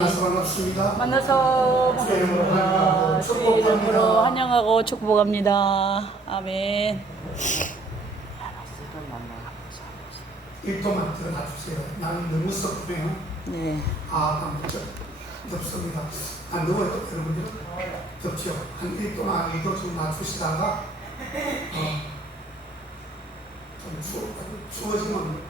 반갑습니다. 만나서 반갑습니다. 주의 이름으로 환영하고 축복합니다. 아멘. 일도만 들어가 주세요. 나는 너무 섭해요. 네. 난 덥습니다. 누워요, 여러분들? 덥죠? 한 1도나 2도 좀 맞추시다가 좀 추워지면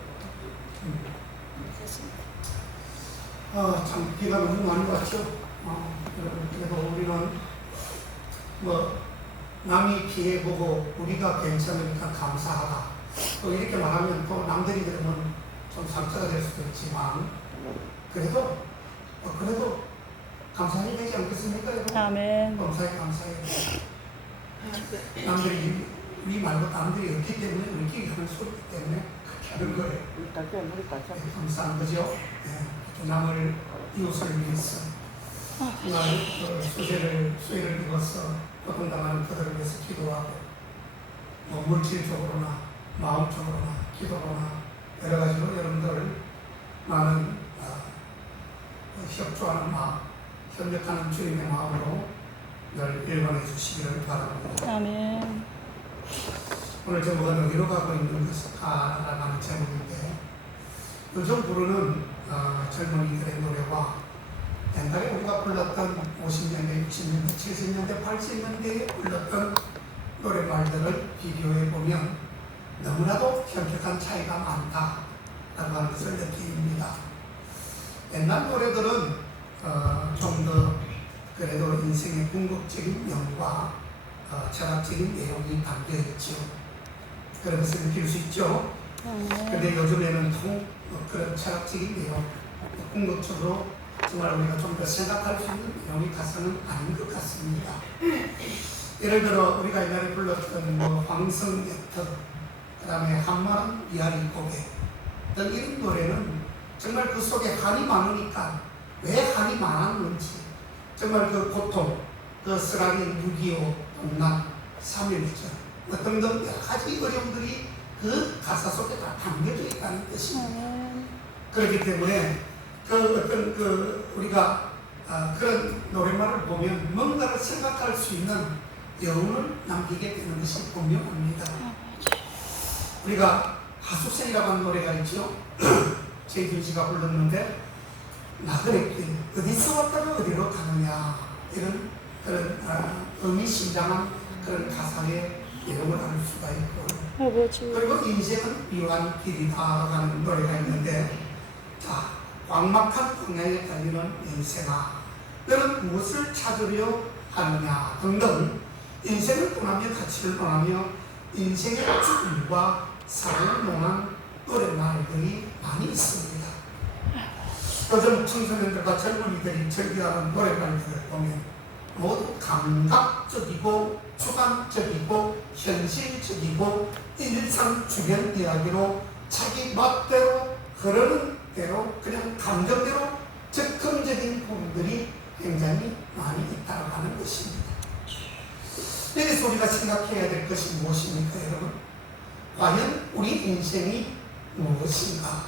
참 비가 너무 많이 왔죠. 여러분, 그래도 우리는 남이 피해보고 우리가 괜찮으니까 감사하다. 또 이렇게 말하면 또 남들이 들으면 좀 상처가 될 수도 있지만 그래도 감사해야 되지 않겠습니까, 여러분? 아멘. 감사해요. 남들이 우리 말고 남들이 없기 때문에 우리끼리 하는 소리기 때문에 그렇게 하는 거예요. 네, 감사한 거죠. 네, 남을 이웃을 위해서 정말 수혜를 입어서 고통당하는 그들을 위해서 기도하고 물질적으로나 마음적으로나 기도로나 여러 가지로 여러분들 많은 협조하는 마음, 협력하는 주님의 마음으로 늘 일관해 주시기를 바랍니다. 아멘. 오늘 제목은 어디로 가고 있는 것일까라는 제목인데 요즘 부르는 젊은이들의 노래와 옛날에 우리가 불렀던 50년대, 60년대, 70년대, 80년대에 불렀던 노래말들을 비교해 보면 너무나도 현격한 차이가 많다라고 하는 것을 느낍니다. 옛날 노래들은 좀 더 그래도 인생의 궁극적인 명과 철학적인 내용이 담겨있죠. 그런 것을 느낄 수 있죠. 그런데 요즘에는 그런 철학적인 내용, 궁극적으로 정말 우리가 좀 더 생각할 수 있는 내용이 가서는 아닌 것 같습니다. 예를 들어 우리가 옛날에 불렀던 황성애터, 그 다음에 한마음 이하리 고개 등 이런 노래는 정말 그 속에 한이 많으니까 왜 한이 많았는지 정말 그 고통, 그 쓰라린 6.25 동란 3.1절 등등 여러 가지 어려움들이 그 가사 속에 다 담겨져 있다는 뜻입니다. 그렇기 때문에 우리가 그런 노래말을 보면 뭔가를 생각할 수 있는 여운을 남기게 되는 것이 분명합니다. 우리가 하수생이라고 하는 노래가 있죠. 최준 씨가 불렀는데 나그네길 어디서 왔다가 어디로 가느냐 이런 그런 의미심장한 그런 가사의 내용을 알 수가 있고 그리고 인생은 묘한 길이다라는 노래가 있는데 광막한 광야에 달리는 인생아 너는 무엇을 찾으려 하느냐 등등 인생을 떠나며 가치를 떠나며 인생의 죽음과 사랑을 논한 노래말들이 많이 있습니다. 요즘 청소년들과 젊은이들이 즐겨하는 노래말들을 보면 모두 감각적이고 주관적이고 현실적이고 일상 주변 이야기로 자기 멋대로 흐르는 대로 그냥 감정대로 즉흥적인 부분들이 굉장히 많이 있다고 하는 것입니다. 여기서 우리가 생각해야 될 것이 무엇입니까, 여러분? 과연 우리 인생이 무엇인가?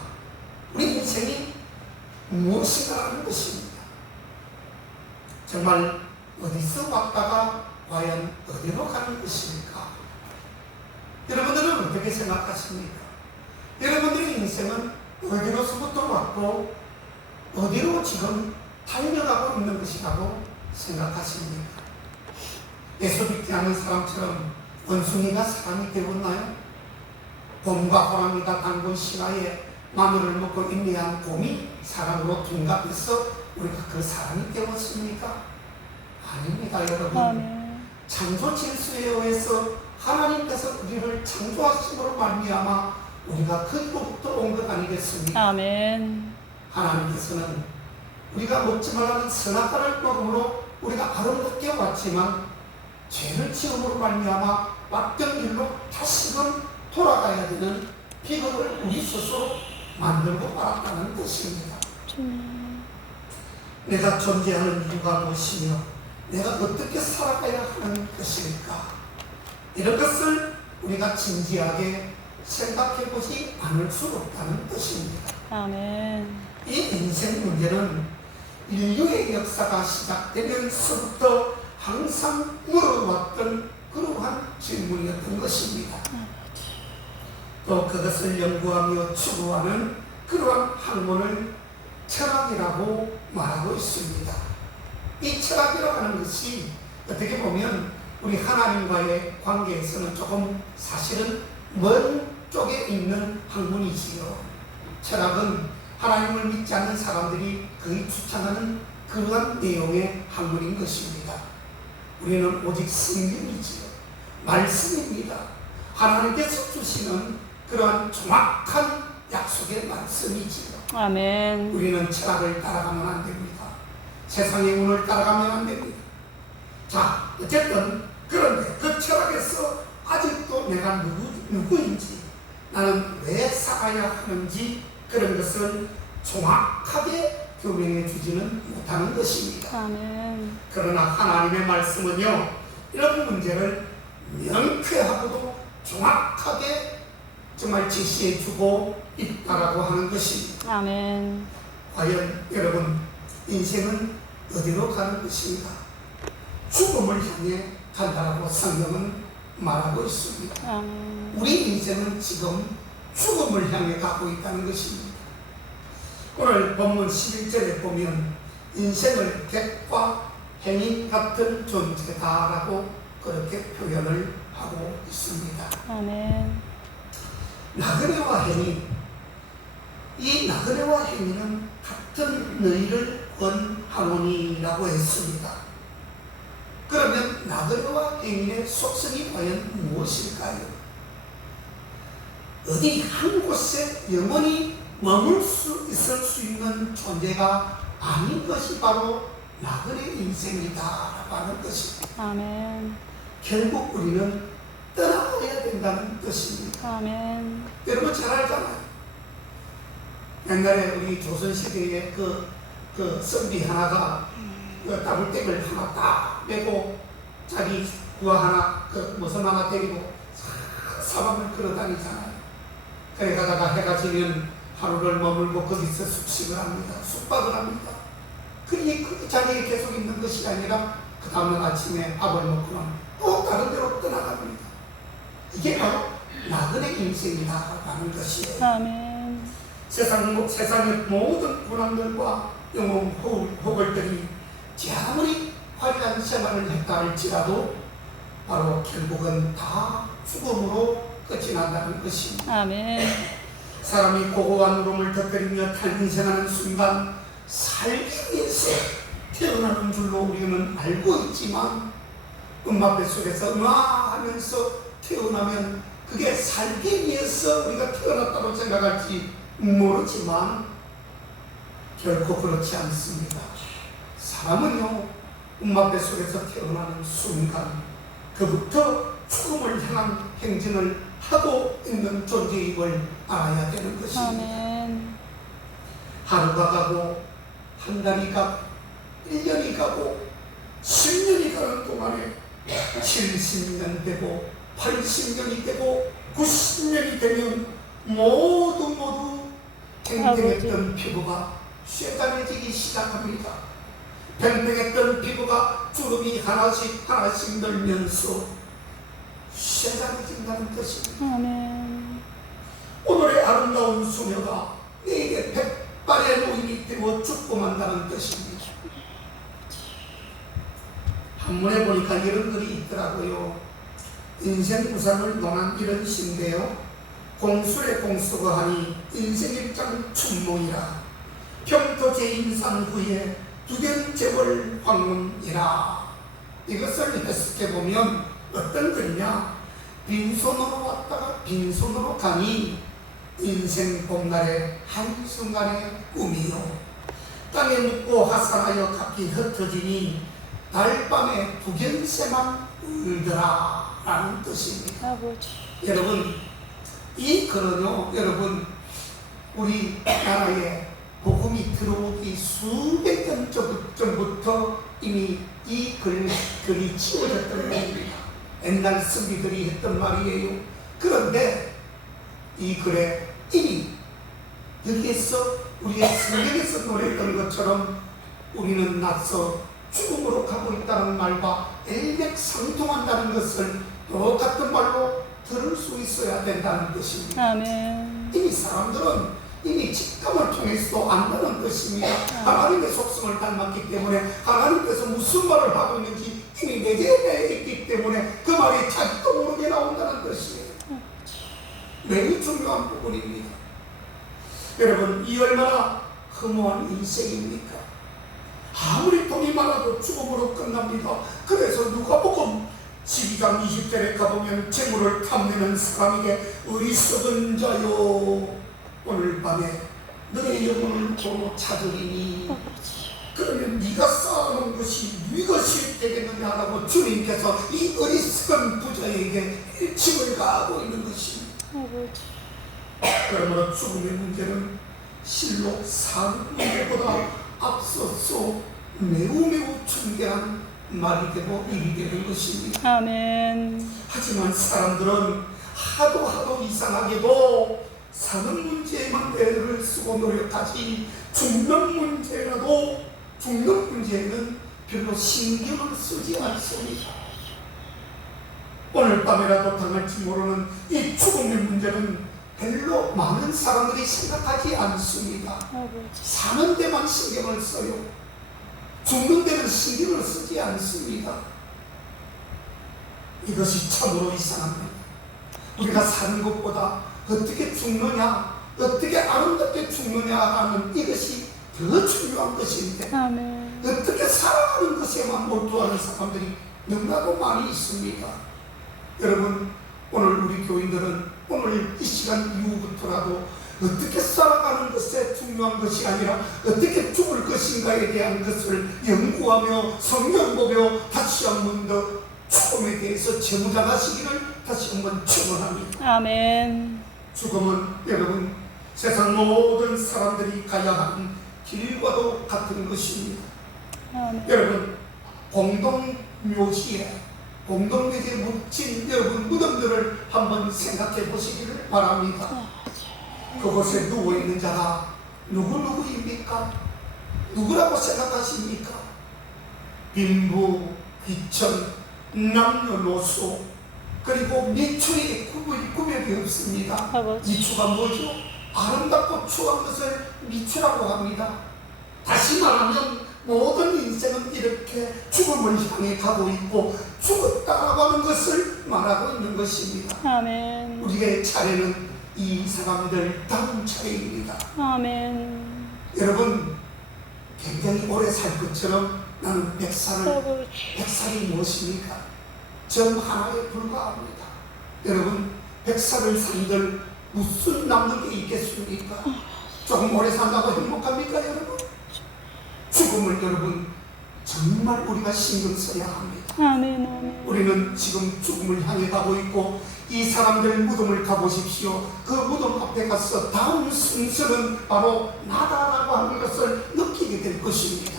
우리 인생이 무엇인가라는 것입니다. 정말 어디서 왔다가 과연 어디로 가는 것입니까? 여러분들은 어떻게 생각하십니까? 여러분들의 인생은 어디로서부터 왔고 어디로 지금 달려가고 있는 것이라고 생각하십니까? 에소빅 하는 사람처럼 원숭이가 사람이 되었나요? 곰과 호랑이가 당근 신화에 마늘을 먹고 인내한 곰이 사람으로 둔갑해서 우리가 그 사람이 되었습니까? 아닙니다, 여러분. 창조 질서에 의해서 하나님께서 우리를 창조하심으로 말미암아 우리가 그로부터 온 것 아니겠습니까? 아멘. 하나님께서는 우리가 먹지 말라는 선악과를 먹음으로 우리가 아름답게 왔지만 죄를 지음으로 말미암아 왔던 길로 다시금 돌아가야 되는 비극을 우리 스스로 만들고 말았다는 것입니다. 내가 존재하는 이유가 무엇이며 내가 어떻게 살아가야 하는 것일까? 이런 것을 우리가 진지하게 생각해보지 않을 수 없다는 뜻입니다. 아멘. 이 인생 문제는 인류의 역사가 시작되면서부터 항상 물어왔던 그러한 질문이었던 것입니다. 또 그것을 연구하며 추구하는 그러한 학문을 철학이라고 말하고 있습니다. 이 철학이라고 하는 것이 어떻게 보면 우리 하나님과의 관계에서는 조금 사실은 먼 쪽에 있는 학문이지요. 철학은 하나님을 믿지 않는 사람들이 거의 추천하는 그러한 내용의 학문인 것입니다. 우리는 오직 성경이지요. 말씀입니다. 하나님께서 주시는 그러한 정확한 약속의 말씀이지요. 아멘. 우리는 철학을 따라가면 안 됩니다. 세상의 운을 따라가면 안 됩니다. 자, 어쨌든 그런데 그 철학에서 아직도 내가 누구인지, 나는 왜 살아야 하는지 그런 것을 정확하게 교명해 주지는 못하는 것입니다. 아멘. 그러나 하나님의 말씀은요, 이런 문제를 명쾌하고도 정확하게 정말 제시해 주고 있다라고 하는 것입니다. 아멘. 과연 여러분, 인생은 어디로 가는 것인가? 죽음을 향해 간다라고 성경은 말하고 있습니다. 아멘. 우리 인생은 지금 죽음을 향해 가고 있다는 것입니다. 오늘 본문 11절에 보면 인생을 객과 행인 같은 존재다라고 그렇게 표현을 하고 있습니다. 아멘. 나그네와 행인, 이 나그네와 행인은 같은 너희를 권하노니라고 했습니다. 그러면 나그네와 행인의 속성이 과연 무엇일까요? 어디 한 곳에 영원히 머물 수 있을 수 있는 존재가 아닌 것이 바로 나그네 인생이다라고 하는 것입니다. 아멘. 결국 우리는 떠나야 된다는 뜻입니다. 아멘. 여러분 잘 알잖아요. 옛날에 우리 조선시대에 그 선비 하나가 그 따블댁을 하나 딱 메고 자기 부하 하나 무슨 하나 데리고 사방을 걸어다니잖아요. 그래 가다가 해가 지면 하루를 머물고 거기서 숙식을 합니다. 숙박을 합니다. 그 자리에 계속 있는 것이 아니라 그 다음날 아침에 밥을 먹고는 또 다른 데로 떠나갑니다. 이게 바로 나그네 인생이라는 것이에요. 아멘. 세상의 모든 고난들과 영혼 호걸들이 아무리 화려한 생활을 했다 할지라도 바로 결국은 다 죽음으로 끝이 난다는 것입니다. 아멘. 사람이 고고한 울음을 터뜨리며 탄생하는 순간 살기 위해서 태어나는 줄로 우리는 알고 있지만 엄마 뱃속에서 하면서 태어나면 그게 살기 위해서 우리가 태어났다고 생각할지 모르지만 결코 그렇지 않습니다. 사람은요, 엄마 뱃속에서 태어나는 순간 그부터 죽음을 향한 행진을 하고 있는 존재임을 알아야 되는 것입니다. 아멘. 하루가 가고 한 달이 가고 1년이 가고 10년이 가는 동안에 70년 되고 80년이 되고 90년이 되면 모두 팽팽했던 피부가 쇠단해지기 시작합니다. 팽팽했던 피부가 주름이 하나씩 늘면서 쇠단해진다는 뜻입니다. 아멘. 오늘의 아름다운 수녀가 내게 백발의 노인이 되어 죽고 만다는 뜻입니다. 한문에 보니까 이런 글이 있더라고요. 인생 우상을 논한 이런 시인데요. 공술의 공수가 하니 인생일장 춘몽이라 평토 제인상 후에 두견재벌 황문이라. 이것을 해석해보면 어떤 글이냐, 빈손으로 왔다가 빈손으로 가니 인생 봄날의 한순간의 꿈이요, 땅에 묻고 하산하여 값이 흩어지니 달밤에 두견새만 울더라 라는 뜻입니다. 아버지. 여러분, 이 글은요, 여러분, 우리나라에 복음이 들어오기 수백 년 전부터 이미 이 글이 지워졌던 말입니다. 옛날 선비들이 했던 말이에요. 그런데 이 글에 이미 여기에서 우리의 성경에서 노래했던 것처럼 우리는 낯서 죽음으로 가고 있다는 말과 일맥상통한다는 것을 똑같은 말로 들을 수 있어야 된다는 것입니다. 아멘. 이미 사람들은 이미 직감을 통해서도 안다는 것입니다. 하나님의 속성을 닮았기 때문에 하나님께서 무슨 말을 하고 있는지 이미 내재되어 있기 때문에 그 말이 자기도 모르게 나온다는 것이에요. 매우 중요한 부분입니다. 여러분, 이 얼마나 허무한 인생입니까? 아무리 돈이 많아도 죽음으로 끝납니다. 그래서 누가복음 12장 20절에 가보면 재물을 탐내는 사람에게 어리석은 자요, 오늘 밤에 너의 영혼을 도로 찾으리니 그러면 네가 쌓아놓은 것이 네 것이 되겠느냐라고 주님께서 이 어리석은 부자에게 일침을 가하고 있는 것입니다. 그러므로 죽음의 문제는 실로 사는 문제보다 앞서서 매우 중대한 말이 되고 일이 되는 것입니다. 아멘. 하지만 사람들은 하도 이상하게도 사는 문제에만 애를 쓰고 노력하지 죽는 문제에는 별로 신경을 쓰지 않습니다. 오늘 밤에라도 당할지 모르는 이 죽음의 문제는 별로 많은 사람들이 생각하지 않습니다. 사는 데만 신경을 써요. 죽는 데는 신경을 쓰지 않습니다. 이것이 참으로 이상합니다. 우리가 사는 것보다 어떻게 죽느냐, 어떻게 아름답게 죽느냐라는 이것이 더 중요한 것인데 아멘. 어떻게 살아가는 것에만 몰두하는 사람들이 너무나도 많이 있습니다. 여러분, 오늘 우리 교인들은 오늘 이 시간 이후부터라도 어떻게 살아가는 것에 중요한 것이 아니라 어떻게 죽을 것인가에 대한 것을 연구하며 성경 보며 다시 한 번 더 죽음에 대해서 재무장하시기를 다시 한번 축원합니다. 아멘. 죽음은 여러분 세상 모든 사람들이 가야 하는 길과도 같은 것입니다. 아멘. 여러분, 공동묘지에 묻힌 여러분 무덤들을 한번 생각해 보시기를 바랍니다. 그곳에 누워있는 자가 누구입니까? 누구라고 생각하십니까? 빈부, 귀천, 남녀노소, 그리고 미추의 구별이 없습니다. 미추가 뭐죠? 아름답고 추한 것을 미추라고 합니다. 다시 말하면 모든 인생은 이렇게 죽음을 향해 가고 있고 죽었다라고 하는 것을 말하고 있는 것입니다. 아멘. 우리의 차례는 이 사람들 다음 차례입니다. 아멘. 여러분, 굉장히 오래 살 것처럼 나는 100살이 무엇입니까? 점 하나에 불과합니다. 여러분, 100살을 산들 무슨 남는 게 있겠습니까? 조금 오래 산다고 행복합니까, 여러분? 죽음을 여러분 정말 우리가 신경 써야 합니다. 아멘. 우리는 지금 죽음을 향해 가고 있고 이 사람들 무덤을 가보십시오. 그 무덤 앞에 가서 다음 순서는 바로 나다라고 하는 것을 느끼게 될 것입니다.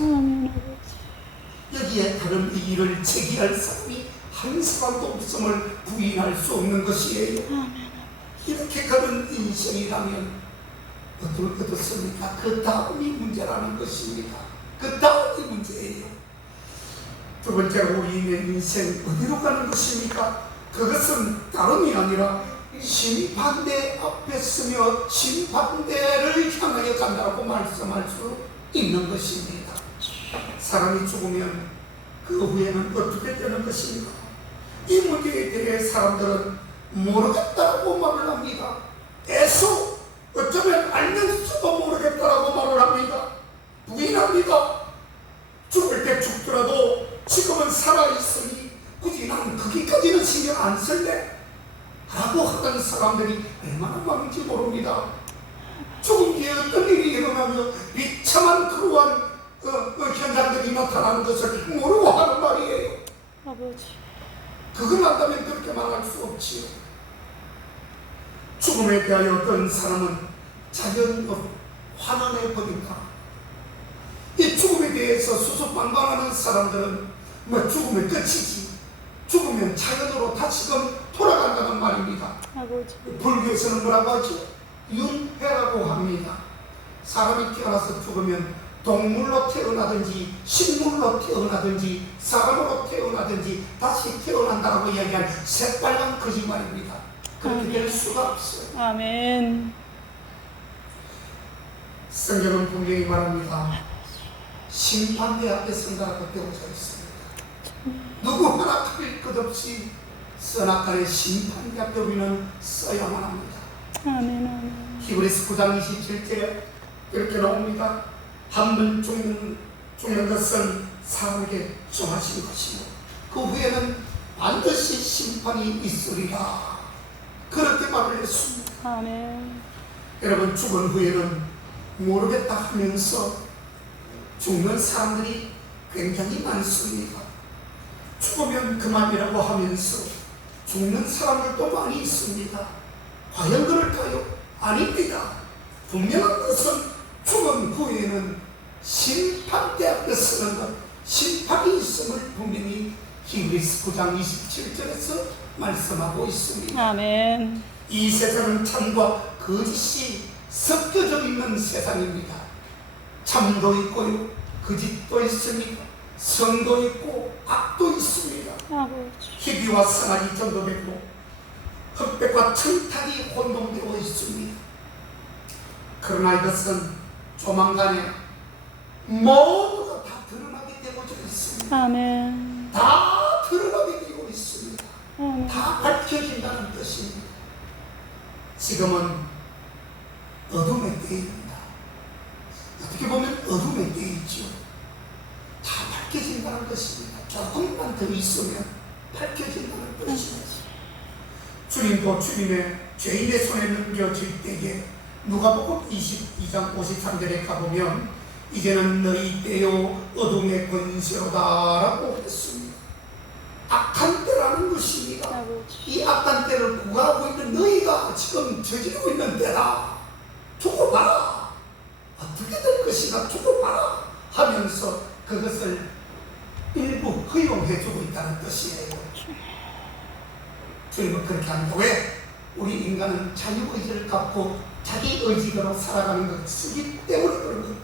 여기에 다른 의의를 제기할 사람이 한 사람도 없음을 부인할 수 없는 것이에요. 이렇게 그런 인생이라면 어떻습니까? 그 다음이 문제라는 것입니다. 그 다음이 문제예요. 두 번째로 우리의 인생 어디로 가는 것입니까? 그것은 다름이 아니라 심판대 앞에 서며 심판대를 향하여 간다고 말씀할 수 있는 것입니다. 사람이 죽으면 그 후에는 어떻게 되는 것입니까? 이 문제에 대해 사람들은 모르겠다고 말을 합니다. 애써 어쩌면 알면서도 모르겠다라고 말을 합니다. 부인합니다. 죽을 때 죽더라도 지금은 살아있으니 굳이 난 거기까지는 신경 안 쓸래 라고 하던 사람들이 얼마나 많은지 모릅니다. 죽은 뒤에 어떤 일이 일어나며 비참한 그러한 현상들이 나타나는 것을 모르고 하는 말이에요. 아버지. 그걸 안다면 그렇게 말할 수 없지요. 죽음에 대하여 어떤 사람은 자연으로 환원해 버린다. 이 죽음에 대해서 수수방관하는 사람들은 죽으면 끝이지, 죽으면 자연으로 다시금 돌아간다는 말입니다. 아버지. 불교에서는 뭐라고 하죠? 윤회라고 합니다. 사람이 태어나서 죽으면 동물로 태어나든지 식물로 태어나든지 사람으로 태어나든지 다시 태어난다고 이야기한 새빨간 거짓말입니다. 그렇게 될 수가 없어요. 아멘. 성경은 분명히 말합니다. 심판대 앞에 선다라고 되어져 있습니다. 누구 하나 가릴 것 없이 선악간의 심판대 앞에 우리는 써야만 합니다. 아멘. 아멘. 히브리서 9장 27절에 이렇게 나옵니다. 한 번 죽는 것은 사람에게 정하신 것이고 그 후에는 반드시 심판이 있으리라. 그렇게 말을 했습니다. 아멘. 여러분, 죽은 후에는 모르겠다 하면서 죽는 사람들이 굉장히 많습니다. 죽으면 그만이라고 하면서 죽는 사람들도 많이 있습니다. 과연 그럴까요? 아닙니다. 분명한 것은 죽은 후에는 심판대 앞에 서는 것, 심판이 있음을 분명히 히브리서 9장 27절에서 말씀하고 있습니다. 아멘. 이 세상은 참과 거짓이 섞여져 있는 세상입니다. 참도 있고요, 거짓도 있습니다. 선도 있고 악도 있습니다. 아버지. 희비와 상하이 전도되고 흑백과 청탁이 혼동되어 있습니다. 그러나 이것은 조만간에 모두가 다 드러나게 되어져 있습니다. 아멘. 다 드러나게 되고 있습니다. 아멘. 다 밝혀진다는 뜻입니다. 지금은 어둠의 때입니다. 어떻게 보면 어둠의 때이죠. 다 밝혀진다는 것입니다. 조금만 더 있으면 밝혀진다는 뜻입니다. 주님도 주님의 죄인의 손에 넘겨질 때에 누가복음 22장 53절에 가보면 이제는 너희 때요 어둠의 권세로다라고 했습니다. 악한 때라는 것입니다. 아버지. 이 악한 때를 구가하고 있는 너희가 지금 저지르고 있는 때다. 두고 봐라. 어떻게 될 것인가 두고 봐라 하면서 그것을 일부 허용해주고 있다는 뜻이에요. 주님은 그렇게 합니다. 왜? 우리 인간은 자유의지를 갖고 자기 의지대로 살아가는 것이기 때문에 그런 겁니다.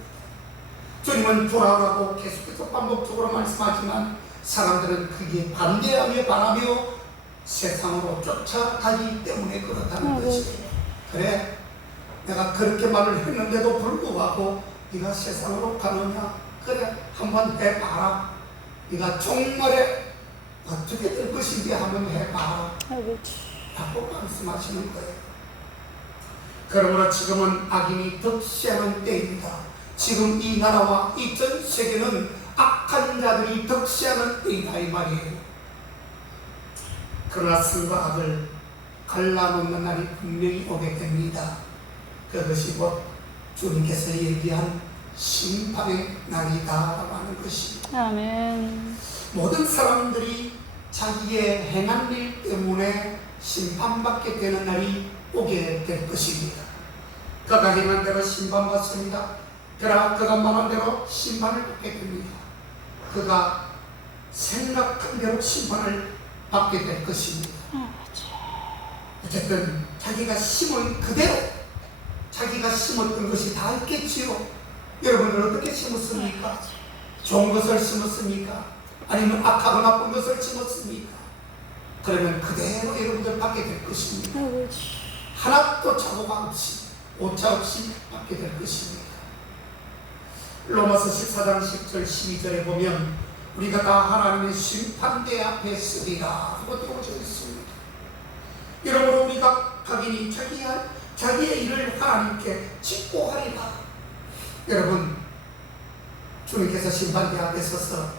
주님은 돌아오라고 계속해서 반복적으로 말씀하지만 사람들은 그게 반대하며 바라며 세상으로 쫓아가기 때문에 그렇다는 것이에요. 그래, 내가 그렇게 말을 했는데도 불구하고 네가 세상으로 가느냐? 그래, 한번 해봐라. 네가 종말에 어떻게 될 것인지 한번 해봐라. 아버지. 라고 말씀하시는 거예요. 그러므로 지금은 악인이 득세하는 때입니다. 지금 이 나라와 이 전 세계는 악한 자들이 득세하는 때이다 이 말이에요. 그러나 선과 악을 갈라놓는 날이 분명히 오게 됩니다. 그것이 곧 주님께서 얘기한 심판의 날이다라고 하는 것입니다. 아멘. 모든 사람들이 자기의 행한 일 때문에 심판받게 되는 날이 오게 될 것입니다. 그가 행한 대로 심판받습니다. 그가 말한 대로 심판을 받게 됩니다. 그가 생각한 대로 심판을 받게 될 것입니다. 아버지. 어쨌든 자기가 심은 그대로 자기가 심었던 것이 다 있겠지요. 여러분은 어떻게 심었습니까? 좋은 것을 심었습니까? 아니면 악하고 나쁜 것을 심었습니까? 그러면 그대로 여러분들 받게 될 것입니다. 아버지. 하나도 착오가 없이 오차 없이 받게 될 것입니다. 로마서 14장 10절 12절에 보면 우리가 다 하나님의 심판대 앞에 서리라 하고 되어져 있습니다. 이러므로 우리가 각인이 자기의 일을 하나님께 짓고 하리라. 여러분, 주님께서 심판대 앞에 서서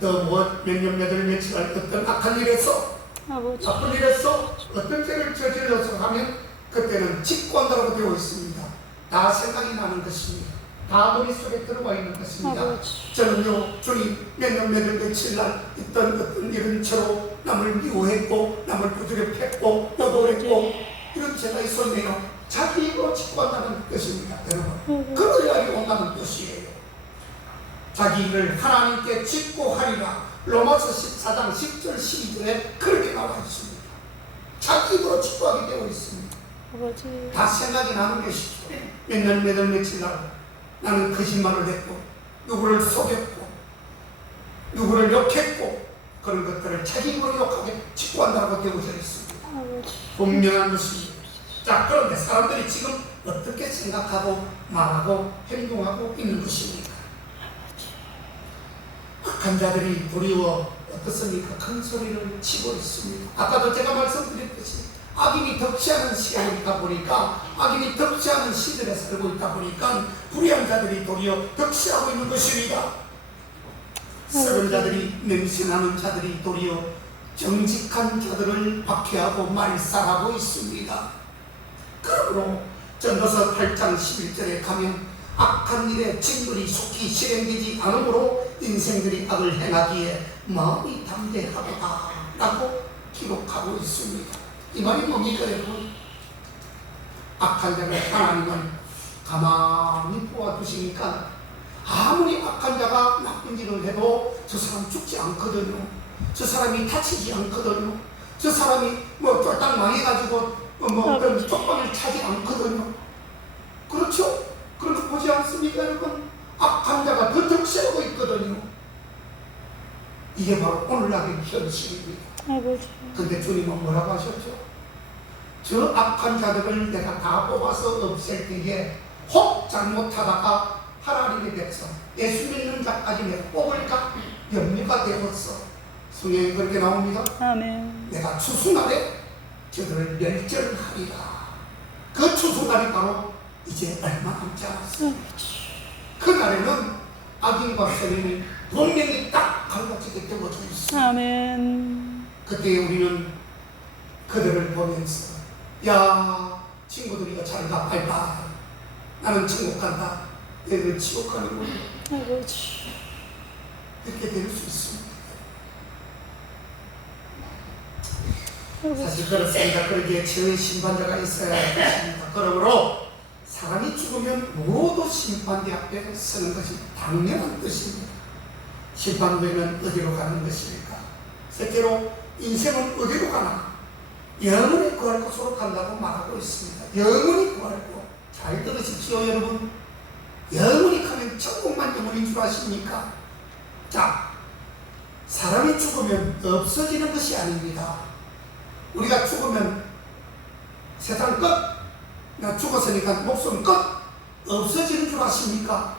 너 몇 년 몇 월 며칠 어떤 악한 일에서 아버지. 나쁜 일에서 어떤 죄를 저질러서 하면 그때는 직권다라고 되어 있습니다. 다 생각이 나는 것입니다. 다 머릿속에 들어와 있는 것입니다. 아버지. 저는요, 주님 몇 년 몇 월 며칠 날 있던 어떤 이런 죄로 남을 미워했고 남을 부드럽했고 너도했고 이런 죄가 있었네요. 자기 입으로 직권한다는 것입니다. 여러분, 그러려야 온다는 뜻이에요. 자기 일을 하나님께 짓고 하리라. 로마서 14장 10절 12절에 그렇게 나와 있습니다. 자기 입으로 직고하게 되어 있습니다. 아버지. 다 생각이 나는 것이죠. 몇 년 몇 월 며칠 날 나는 거짓말을 했고 누구를 속였고 누구를 욕했고 그런 것들을 책임으로 욕하게 직구한다고 되어져 있습니다. 분명한 것입니다. 자, 그런데 사람들이 지금 어떻게 생각하고 말하고 행동하고 있는 것입니까? 악한 자들이 도리어 어떻습니까? 큰 소리를 치고 있습니다. 아까도 제가 말씀드렸듯이 악인이 덕치하는 시간이다 보니까 악인이 덕치하는 시절에 살고 있다 보니까 불의한 자들이 도리어 덕치하고 있는 것입니다. 썩은 자들이, 맹신하는 자들이 도리어 정직한 자들을 박해하고 말살하고 있습니다. 그러므로 전도서 8장 11절에 가면 악한 일에 징벌이 속히 실행되지 않으므로 인생들이 악을 행하기에 마음이 담대하도다 라고 기록하고 있습니다. 이 말이 뭡니까 여러분? 악한 자를 하나님은 가만히 보아두시니까 아무리 악한 자가 나쁜 일을 해도 저 사람 죽지 않거든요. 저 사람이 다치지 않거든요. 저 사람이 뭐 쫄딱 망해가지고 어떤 쪽방을 차지 않거든요. 그렇죠? 그렇게 보지 않습니까 여러분? 악한 자가 더 덕세우고 있거든요. 이게 바로 오늘날의 현실입니다. 근데 주님은 뭐라고 하셨죠? 저 악한 자들을 내가 다 뽑아서 없앨 때에 혹 잘못하다가 하나님의 백성, 예수 믿는 자까지 내가 뽑을까 염려가 되었어. 성경에 그렇게 나옵니다. 아멘. 내가 추수날에 저들을 멸절하리라. 그 추수날이 바로 이제 얼마 남지 않았어. 그날에는 악인과 선인이 분명히 딱 갈라지게 되어져 있어. 아멘. 그때 우리는 그들을 보면서 야 친구들이가 잘가 바이바이 나는 천국 간다. 얘들 지옥 가는 거야. 이렇게 될 수 있습니다. 사실 그렇습니다. 그러기에 저 심판자가 있어야 할 것입니다. 그러므로 사람이 죽으면 모두 심판대 앞에 서는 것이 당연한 것입니다. 심판되면 어디로 가는 것입니까? 셋째로 인생은 어디로 가나? 영원히 구할 곳으로 간다고 말하고 있습니다. 영원히 구할 곳. 잘 들으십시오 여러분. 영원히 가면 천국만 영원인 줄 아십니까? 자, 사람이 죽으면 없어지는 것이 아닙니다. 우리가 죽으면 세상 끝, 나 죽었으니까 목숨 끝, 없어지는 줄 아십니까?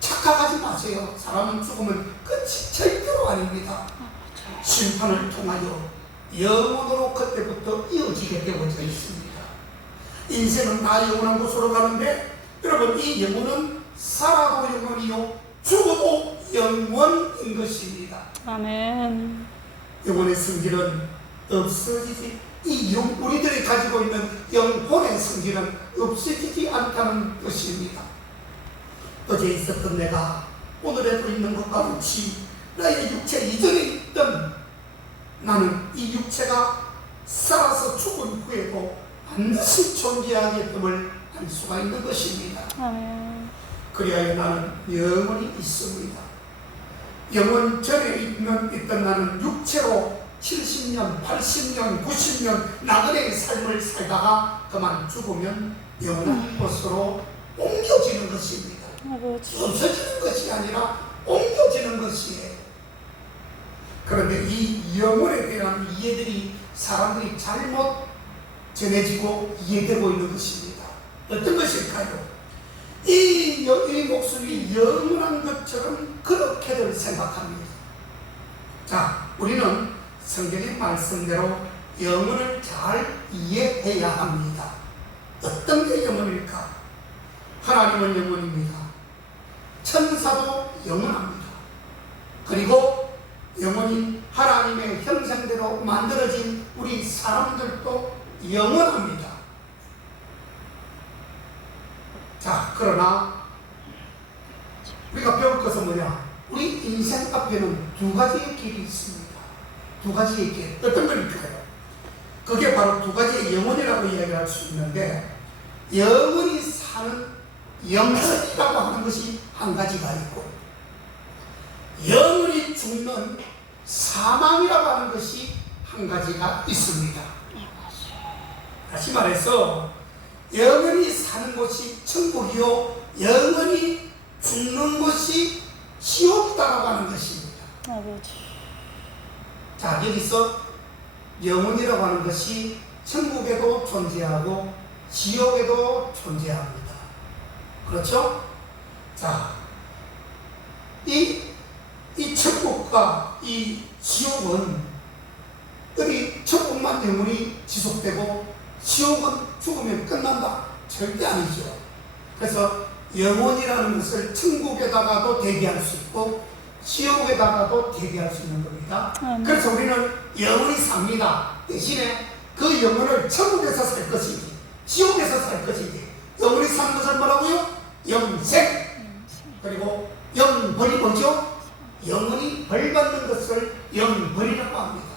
착각하지 마세요. 사람은 죽으면 끝이 절대로 아닙니다. 심판을 통하여 영원으로 그때부터 이어지게 되어져 있습니다. 인생은 다 영원한 곳으로 가는데 여러분 이 영혼은 살아도 영원이요 죽어도 영원인 것입니다. 아멘. 영혼의 성질은 없어지지 우리들이 가지고 있는 영혼의 성질은 없어지지 않다는 것입니다. 어제 있었던 내가 오늘에도 있는 것과 같이 나의 육체 이전에 있던 나는 이 육체가 살아서 죽은 후에도 반드시 존재하게 됨을 알 수가 있는 것입니다. 아멘. 그리하여 나는 영원히 있습니다. 영원 전에 있던 나는 육체로 70년, 80년, 90년 나그네의 삶을 살다가 그만 죽으면 영원한 곳으로 옮겨지는 것입니다. 없어지는 것이 아니라 옮겨지는 것이에요. 그런데 이 영혼에 대한 이해들이 사람들이 잘못 전해지고 이해되고 있는 것입니다. 어떤 것일까요? 이 목숨이 영원한 것처럼 그렇게들 생각합니다. 자, 우리는 성경의 말씀대로 영혼을 잘 이해해야 합니다. 어떤 게 영혼일까? 하나님은 영혼입니다. 천사도 영원합니다. 그리고 영혼이 하나님의 형상대로 만들어진 우리 사람들도 영원합니다. 자, 그러나 우리가 배울 것은 뭐냐? 우리 인생 앞에는 두 가지의 길이 있습니다. 두 가지의 길. 어떤 걸까요? 그게 바로 두 가지의 영혼이라고 이야기할 수 있는데 영원히 사는 영생이라고 하는 것이 한 가지가 있고 영원히 죽는 사망이라고 하는 것이 한 가지가 있습니다. 다시 말해서 영원히 사는 곳이 천국이요 영원히 죽는 것이 지옥이다라고 하는 것입니다. 아버지. 자, 여기서 영혼이라고 하는 것이 천국에도 존재하고 지옥에도 존재합니다. 그렇죠? 자, 이 천국과 이 지옥은 어디 천국만 영원히 지속되고 지옥은 죽으면 끝난다? 절대 아니죠. 그래서 영혼이라는 것을 천국에다가도 대비할 수 있고 지옥에다가도 대비할 수 있는 겁니다. 그래서 우리는 영원히 삽니다. 대신에 그 영혼을 천국에서 살 것이지 지옥에서 살 것이지 영원히 사는 것을 뭐라고요? 영생. 그리고 영벌이 뭐죠? 영원히 벌 받는 것을 영벌이라고 합니다.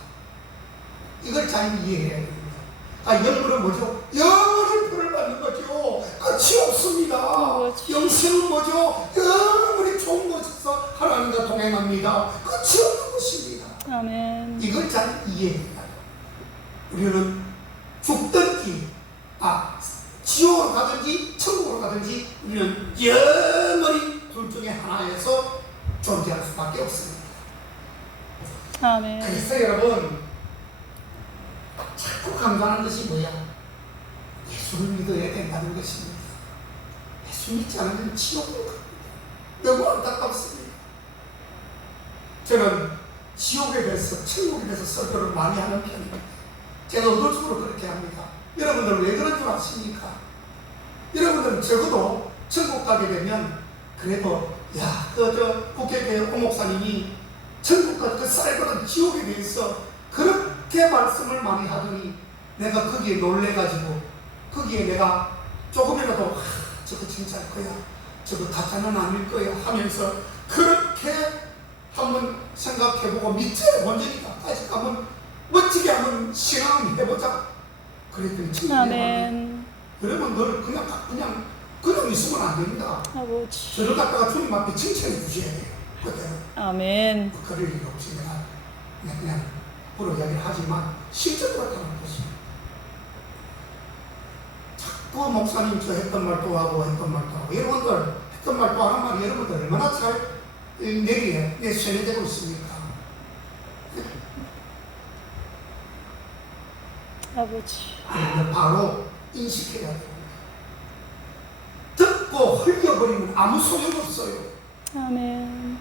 이걸 잘 이해해야 됩니다. 영벌은 뭐죠? 영원히 벌을 받는 거죠. 끝이 없습니다. 영생은 뭐죠? 영원히 좋은 곳에서 하나님과 동행합니다. 끝이 없는 것입니다. 아멘. 이걸 잘 이해해야 돼요. 우리는 죽든지 지옥으로 가든지 천국으로 가든지 우리는 영원히 둘 중에 하나에서 존재할 수밖에 없습니다. 아멘. 그래서 여러분 자꾸 강조하는 것이 뭐야? 예수를 믿어야 된다는 것입니다. 예수 믿지 않으면 지옥으로 갑니다. 너무 안타깝습니다. 저는 지옥에 대해서 천국에 대해서 설교를 많이 하는 편입니다. 제가 의도적으로 그렇게 합니다. 여러분들은 왜 그런 줄 아십니까? 여러분들은 적어도 천국 가게 되면 그래도 국회교회 오목사님이 천국과 그 쌀거든 지옥에 대해서 그렇게 말씀을 많이 하더니 내가 거기에 놀래가지고 거기에 내가 조금이라도 저거 진짜일 거야, 저거 가짜는 아닐 거야 하면서 그렇게 한번 생각해보고 믿지를 본 적이다. 다시 한번 멋지게 한번 신앙을 해보자. 그랬더니 천국에 아멘. 여러분들 그냥 있으면 안 됩니다. 아버지. 저를 갖다가 주님 앞에 칭찬해 주셔야 돼요. 그때는 아멘. 그럴 일 없이 내가 그냥 부러 이야기를 하지만 실제로 그렇다는 것입니다. 자꾸 목사님 저 했던 말도 하고 여러분들 했던 말도 하는 말이 여러분들 얼마나 잘 내리에 세뇌되고 있습니까? 아버지. 바로 인식해야 됩니다. 듣고 흘려버리면 아무 소용없어요. 아멘.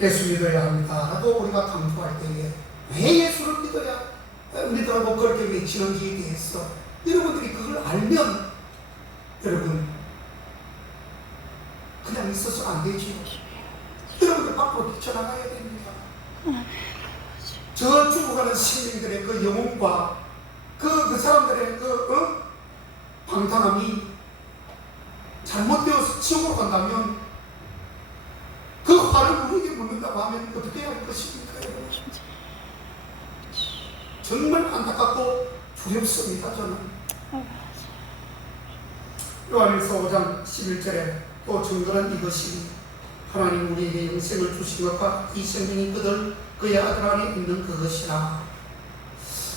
예수 믿어야 합니다 라고 우리가 강조할 때에 왜 예수를 믿으라고 그렇게 외치는지에 대해서 여러분들이 그걸 알면 여러분 그냥 있어서 안 되지요. 여러분들 밖으로 뛰쳐나가야 됩니다. 저 죽어가는 시민들의 그 영혼과 그 사람들의 방탕함이 잘못되어서 지옥으로 간다면 그 화를 우리에게 묻는다고 하면 어떻게 해야 할 것입니까, 여러분? 정말 안타깝고 두렵습니다, 저는. 요한일서 5장 11절에 또 증거는 이것이니 하나님 우리에게 영생을 주신 것과 이 생명이 그의 아들 안에 있는 그것이라.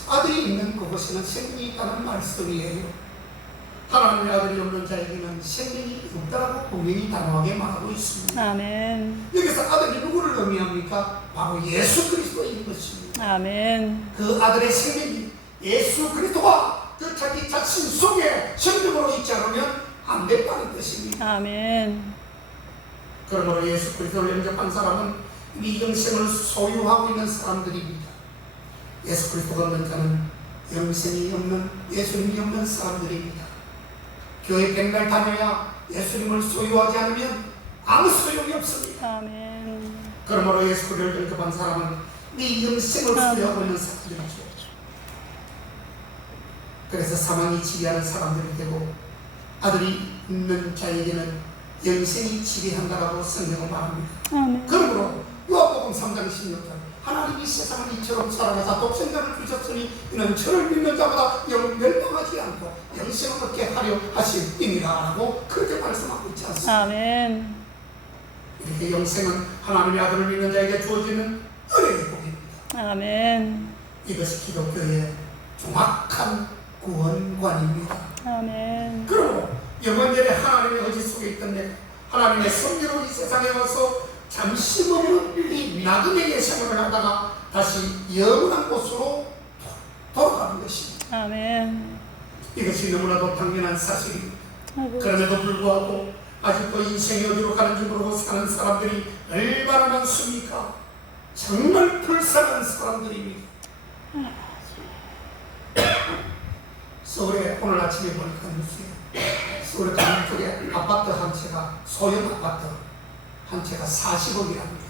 아들이 있는 그것에는 생명이 있다는 말씀이에요. 하나님의 아들이 없는 자에게는 생명이 없다라고 분명히 단호하게 말하고 있습니다. 아멘. 여기서 아들이 누구를 의미합니까? 바로 예수 그리스도인 것입니다. 아멘. 그 아들의 생명이 예수 그리스도가 그 자기 자신 속에 생명으로 있지 않으면 안 된다는 것입니다. 아멘. 그러므로 예수 그리스도를 영접한 사람은 이 영생을 소유하고 있는 사람들입니다. 예수 그리스도가 없는 자는 영생이 없는, 예수님이 없는 사람들입니다. 교회 백날 다녀야 예수님을 소유하지 않으면 아무 소용이 없습니다. 아멘. 그러므로 예수 그리스도를 영접한 사람은 이 영생을 소유하고 있는 사람들이죠. 그래서 사망이 지배하는 사람들이 되고 아들이 있는 자에게는 영생이 지배한다라고 성경은 말합니다. 아멘. 그러므로 요한복음 3장 16절 하나님이 세상을 이처럼 사랑하사 독생자를 주셨으니 이는 저를 믿는 자마다 멸망하지 않고 영생을 얻게 하려 하심이니라 라고 그렇게 말씀하고 있지 않습니까? 아멘. 이렇게 영생은 하나님의 아들을 믿는 자에게 주어지는 은혜의 복입니다. 아멘. 이것이 기독교의 정확한 구원관입니다. 아멘. 그리고 영원전에 하나님의 의지 속에 있던 내가 하나님의 성리로 이 세상에 와서 잠시 머무는 이 나그네의 생활을 하다가 다시 영원한 곳으로 돌아가는 것입니다. 아멘. 이것이 너무나도 당연한 사실입니다. 아버지. 그럼에도 불구하고 아직도 인생이 어디로 가는지 모르고 사는 사람들이 얼마나 많습니까? 정말 불쌍한 사람들입니다. 서울에 오늘 아침에 보니까 뉴스에 서울의 강남 쪽에 아파트 한 채가 소형 아파트 한 채가 40억이랍니다.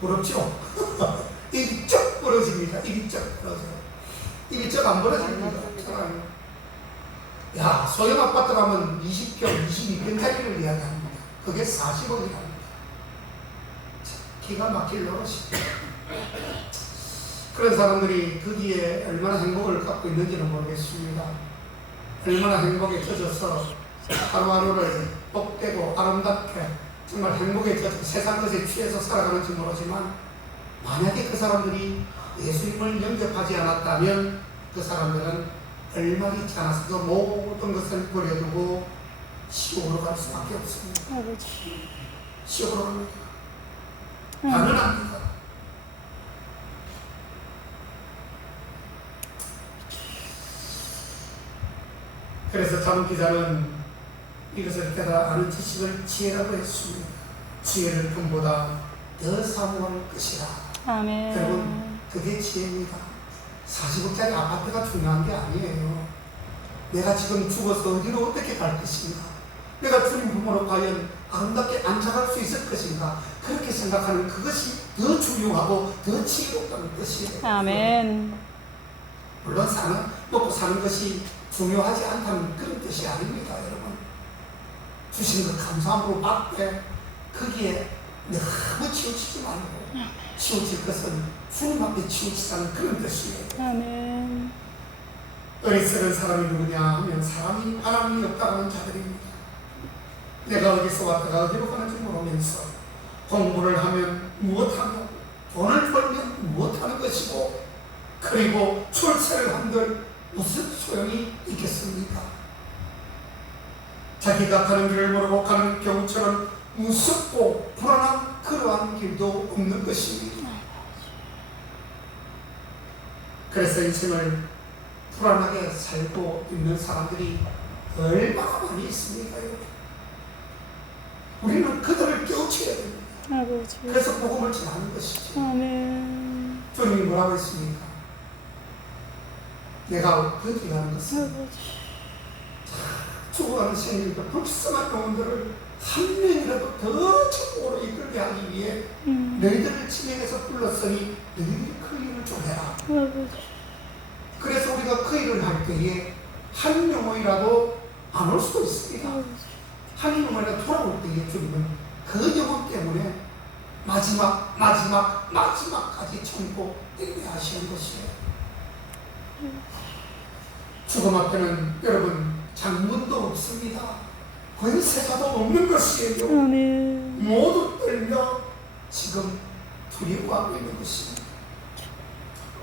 부럽죠? 입이 쩍 벌어집니다. 입이 쩍 벌어져요. 입이 쩍 안 벌어집니다. 야, 소형 아파트 가면 20평, 22평짜리를 이야기합니다. 그게 40억이랍니다. 기가 막힐 노릇입니다. 그런 사람들이 거기에 얼마나 행복을 갖고 있는지는 모르겠습니다. 얼마나 행복에 젖어서 하루하루를 복되고 아름답게 정말 행복에 젖어 세상 것에 취해서 살아가는지 모르지만 만약에 그 사람들이 예수님을 영접하지 않았다면 그 사람들은 얼마 있지 않았어도 모든 것을 버려두고 지옥으로 갈 수밖에 없습니다. 아버지. 지옥으로 갑니다. 당연합니다. 그래서 참 기자는 이것을 깨달아 아는 지식을 지혜라고 했습니다. 지혜를 금보다 더 사모할 것이라. 아멘. 여러분, 그게 지혜입니다. 40억짜리 아파트가 중요한 게 아니에요. 내가 지금 죽어서 어디로 어떻게 갈 것인가? 내가 주님 부모로 과연 아름답게 앉아갈 수 있을 것인가? 그렇게 생각하는 그것이 더 중요하고 더 지혜롭다는 것이에요. 아멘. 물론 먹고 사는 것이 중요하지 않다는 그런 뜻이 아닙니다, 여러분. 주신 것 감사함으로 받되 거기에 너무 치우치지 말고 치우칠 것은 주님 앞에 치우치자는 그런 뜻이에요. 아멘. 어리석은 사람이 누구냐 하면 사람이 하나님이 없다고 하는 자들입니다. 내가 어디서 왔다가 어디로 가는지 모르면서 공부를 하면 무엇하며 돈을 벌면 무엇하는 것이고 그리고 출세를 한들 무슨 소용이 있겠습니까? 자기가 가는 길을 모르고 가는 경우처럼 무섭고 불안한 그러한 길도 없는 것입니다. 그래서 인생을 불안하게 살고 있는 사람들이 얼마나 많이 있습니까? 우리는 그들을 깨우쳐야 됩니다. 아버지. 그래서 복음을 전하는 것이죠. 아멘. 주님이 뭐라고 했습니까? 내가 어디 가는 것은 아버지. 죽어가는 생일과 불쌍한 영혼들을 한 명이라도 더 천국으로 이끌게 하기 위해 너희들을 지명해서 불렀으니 너희들이 그 일을 좀 해라. 아버지. 그래서 우리가 그 일을 할 때에 한 영혼이라도 안 올 수도 있습니다. 한 영혼이라도 돌아올 때에 주님은 그 영혼 때문에 마지막까지 참고 인내하시는 것이에요. 죽음 앞에는 여러분 장문도 없습니다. 권세자도 없는 것이에요. 아멘. 모두 떨며 지금 두려워하고 있는 것입니다.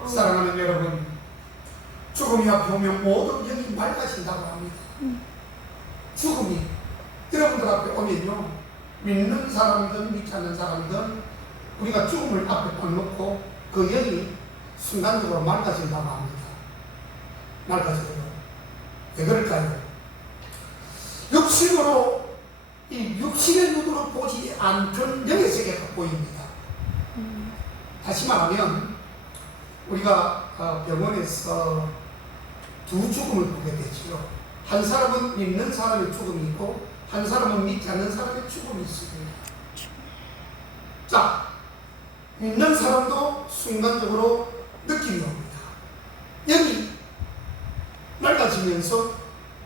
사랑하는 여러분, 죽음이 앞에 오면 모든 영이 맑아진다고 합니다. 죽음이 여러분들 앞에 오면요, 믿는 사람이든 믿지 않는 사람이든 우리가 죽음을 앞에 딱 놓고 그 영이 순간적으로 맑아진다고 합니다. 맑아져요. 왜 그럴까요? 육신으로, 이 육신의 눈으로 보지 않던 영의 세계가 보입니다. 다시 말하면 우리가 병원에서 두 죽음을 보게 되죠. 한 사람은 믿는 사람의 죽음이 있고 한 사람은 믿지 않는 사람의 죽음이 있습니다. 자, 믿는 사람도 순간적으로 느낌이 옵니다. 영이 맑아지면서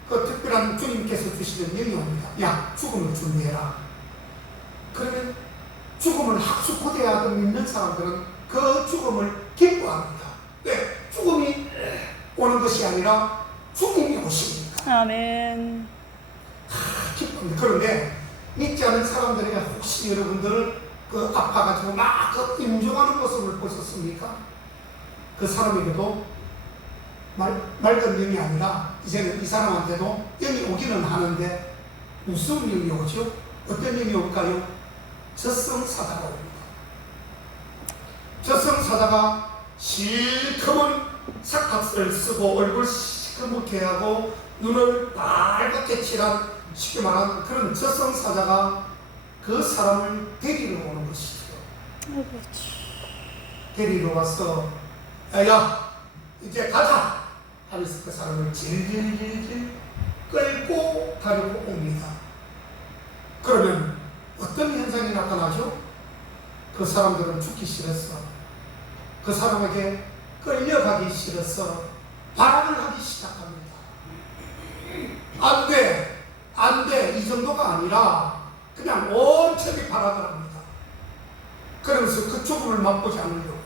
그 특별한 주님께서 주시는 영이 옵니다. 야, 죽음을 준비해라. 그러면 죽음을 학수고대하던 믿는 사람들은 그 죽음을 기뻐합니다. 네, 죽음이 오는 것이 아니라 죽음이 오십니다. 아멘. 기쁩니다. 그런데 믿지 않은 사람들에게 혹시 여러분들은 그 아파가지고 막 그 임종하는 모습을 보셨습니까? 그 사람에게도 맑은 영이 아니라 이제는 이 사람한테도 영이 오기는 하는데 무슨 영이 오죠? 어떤 영이 올까요? 저승사자가 옵니다. 저승사자가 실컷은 삭갓을 쓰고 얼굴 시커멓게 하고 눈을 빨갛게 칠한 쉽게 말하는 그런 저승사자가 그 사람을 데리러 오는 것이죠. 데리러 와서 야 이제 가자 하면서 그 사람을 질질질질 끌고 가려고 옵니다. 그러면 어떤 현상이 나타나죠? 그 사람들은 죽기 싫었어. 그 사람에게 끌려가기 싫어서 발악을 하기 시작합니다. 안 돼, 안 돼, 이 정도가 아니라 그냥 온천히 발악을 합니다. 그러면서 그 죽음을 맛보지 않으려고.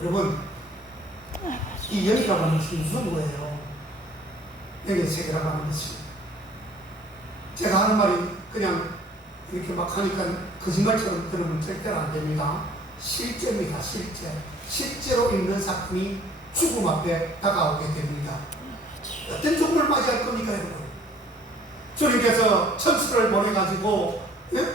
여러분, 이 영이라고 하는 것이 무슨 거예요? 영의 세계라고 하는 것이. 제가 하는 말이 그냥 이렇게 막 하니까 거짓말처럼 들으면 절대로 안 됩니다. 실제입니다, 실제. 실제로 있는 사건이 죽음 앞에 다가오게 됩니다. 어떤 죽음을 맞이할 겁니까, 여러분? 주님께서 천사를 보내가지고, 예?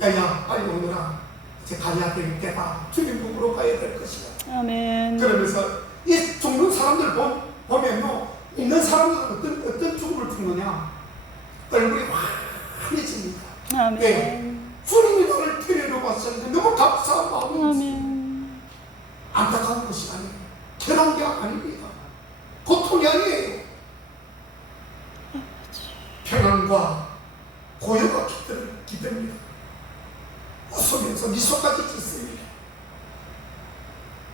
야야, 빨리 오너라. 이제 가야 될 때다. 주님 눈으로 가야 될 것이야. 아멘. 그러면서 이 죽는 사람들 보면요, 있는 사람들은 어떤 죽음을 죽느냐? 얼굴이 환해집니다. 아멘. 예. 주님이 나를 데리러 왔었는데 너무 감사한 마음이 있어요. 아멘. 안타까운 것이 아니에요. 괴로운 게 아닙니다. 고통이 아니에요. 평안과 고요가 기듭니다. 웃으면서 미소까지 짓습니다.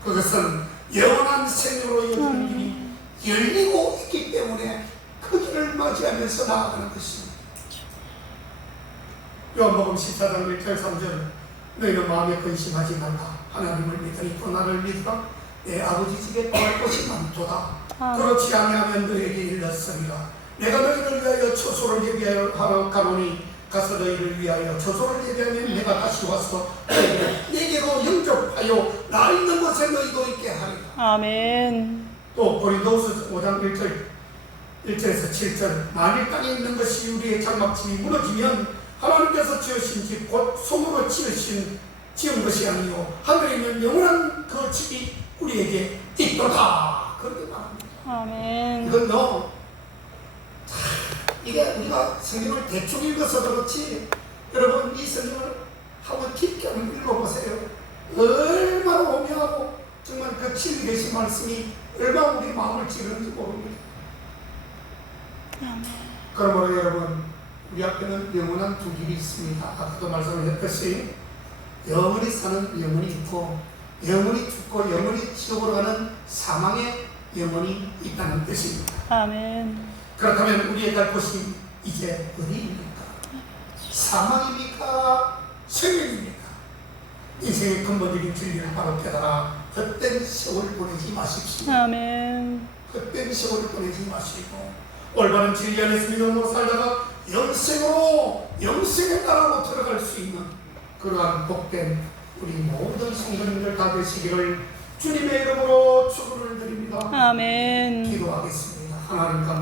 그것은 영원한 생으로 이어지는 길이 열리고 있기 때문에 그 길을 맞이하면서 나아가는 것입니다. 요한복음 14장 1절 3절 너희는 마음에 근심하지 말라. 하나님을 믿으니 또 나를 믿으라. 내 아버지 집에 거할 곳이 많도다. 그렇지 아니하면 너에게 일렀으리라. 내가 너희를 위하여 처소를 예비하러 가노니 가서 너희를 위하여 처소를 예비하면 내가 다시 와서 너희를 내게로 영접하여 나 있는 곳에 너희도 있게 하리라. 아멘. 또 고린도후서 5장 1절에서 7절 만일 땅에 있는 것이 우리의 장막집이 무너지면 하나님께서 지으신 집 곧 손으로 지은 것이 아니요 하늘에 있는 영원한 그 집이 우리에게 있도다. 그렇게 말합니다. 아멘. 이건 이게 우리가 성경을 대충 읽어서 그렇지 여러분 이 성경을 한번 깊게 한번 읽어보세요. 얼마나 오묘하고 정말 그 진리 되신 말씀이 얼마나 우리 마음을 찌르는지 모릅니다. 그러므로 여러분 우리 앞에는 영원한 두 길이 있습니다. 아까도 말씀을 했듯이 영원히 사는 영혼이 있고 영원히 죽고 영원히 지옥으로 가는 사망의 영혼이 있다는 뜻입니다. 아멘. 그렇다면 우리의 갈 곳이 이제 어디입니까? 사망입니까? 생명입니까? 인생의 근본적인 진리를 바로 깨달아 헛된 세월을 보내지 마십시오. 아멘. 헛된 세월을 보내지 마시고 올바른 진리 안에서 믿음으로 살다가 영생의 나라로 들어갈 수 있는 그러한 복된 우리 모든 성도님들 다 되시기를 주님의 이름으로 축원을 드립니다. 아멘. 기도하겠습니다. 하나님 감사합니다.